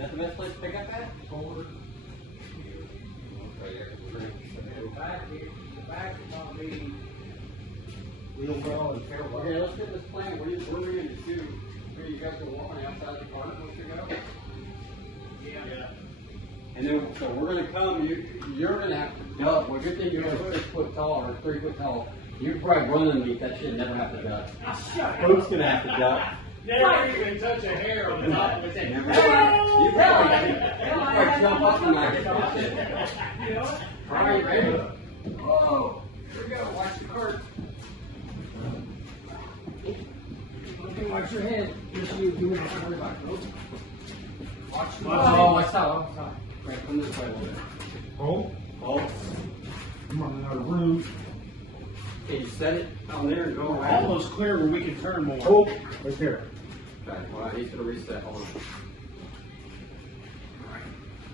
that the best place to pick up at? Forward. Right there. The back is going to be wheel well and tail well. Okay, let's get this plan. What are we going to do? Here you guys are walking outside the car supposed to go? Yeah. And then, so we're going to come, you're going to have to duck. Well, good thing you're 6 foot tall or 3 foot tall. You can probably run underneath that shit and never have to duck. Spook's going to have to duck. Never even touch a hair on the top of his head. You probably jump up and like shit. You know? All right, ready? Oh, here we go. Watch the cart. Okay, watch your head. Just you doing it. Watch Oh, I saw. Right, come this way a little bit. Oh. I'm running out of room. Can you set it on there and go around? Almost clear where we can turn more. Oh, right there. Okay, well, he's going to reset. Hold on.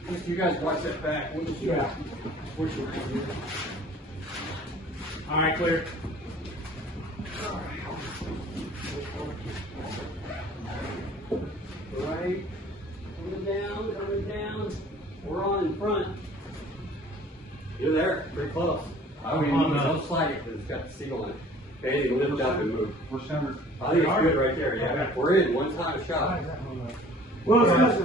Just you guys watch that back. We'll just switch around here. All right, clear. Right. Coming down. We're on in front. You're there. Pretty close. I mean, don't slide it because it's got the seal on it. Okay, you lift up and move. We're centered. I think it's good right there. Yeah, we're in. One time shot. Well, it's